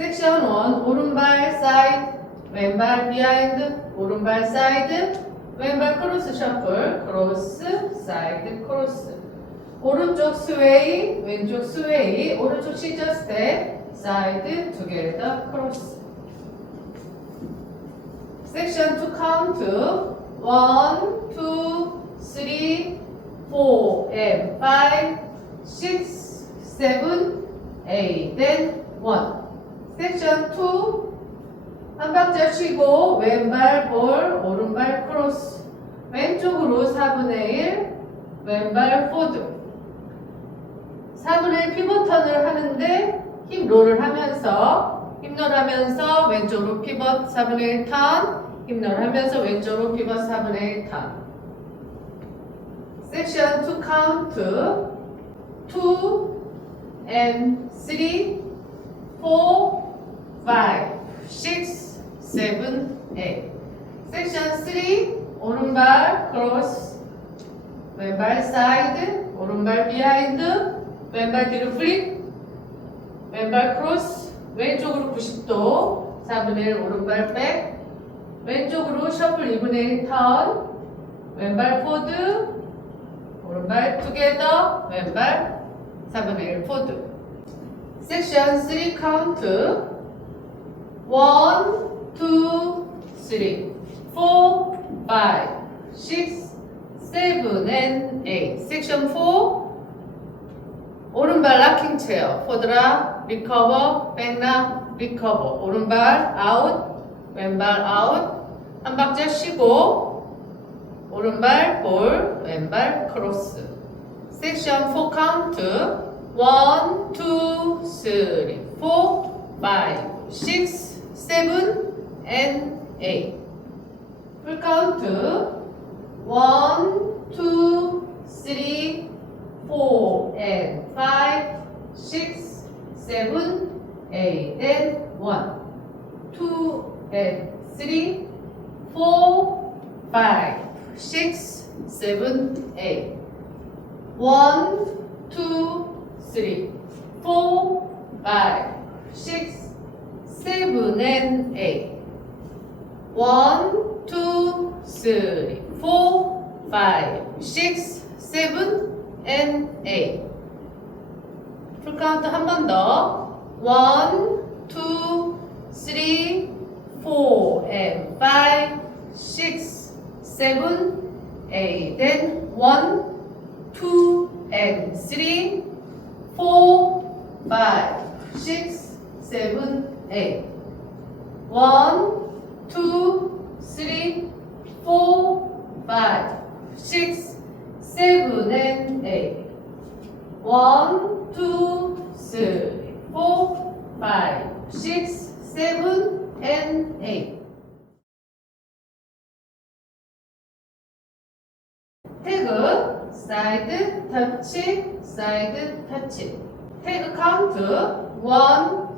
섹션 1 오른발 사이드 왼발 비하인드 오른발 사이드 왼발 크로스 셔플 크로스 사이드 크로스. 오른쪽 스웨이 왼쪽 스웨이 오른쪽 시저 스텝 사이드 투게더 크로스. 섹션 2 카운트 1, 2, 3, 4 and 5 6, 7, 8 then 1 섹션 2한 박자 쉬고 왼발 볼 오른발 크로스. 왼쪽으로 4분의 1 왼발 포드. 4분의 1 피벗 턴을 하는데 힙 롤을 하면서 힙롤 하면서 왼쪽으로 피벗 4분의 1 턴, 힙롤 하면서 왼쪽으로 피벗 4분의 1 턴. 섹션 2 카운트 2 and 3 4 5 6 7 8 섹션 3 오른발 크로스 왼발 사이드 오른발 비하인드 왼발 뒤로 플립 왼발 크로스 왼쪽으로 90도 4분의 1 오른발 백 왼쪽으로 셔플 2분의 1 턴 왼발 포드 오른발 투게더 왼발 4분의 1 포드 섹션 3 카운트 1 2 3 4 5 6 7 and 8 섹션 4 오른발 락킹 체어 포드라 리커버 백락 리커버 오른발 아웃 왼발 아웃 한 박자 쉬고. 오른발 볼 왼발 크로스 섹션 4 카운트 1 2 3 4 5 6 7 and 8. Full count to 1, 2, 3, 4 and 5, 6, 7, 8 and 1, 2 and 3, 4, 5, 6, 7, 8. 1, 2, 3, 4, 5, 6, 7 and 8, 1, 2, 3, 4, 5, 6, 7, and 8. 풀 카운트 한 번 더. 1, 2, 3, 4, and 5, 6, 7, 8, and 1, 2, and 3, 4, 5, 6, 7, 8. 1, 2, 3, 4, 5, 6, seven and eight. One, two, three, four, five, six, seven, and eight. 태그 사이드 터치 사이드 터치 태그 카운트 포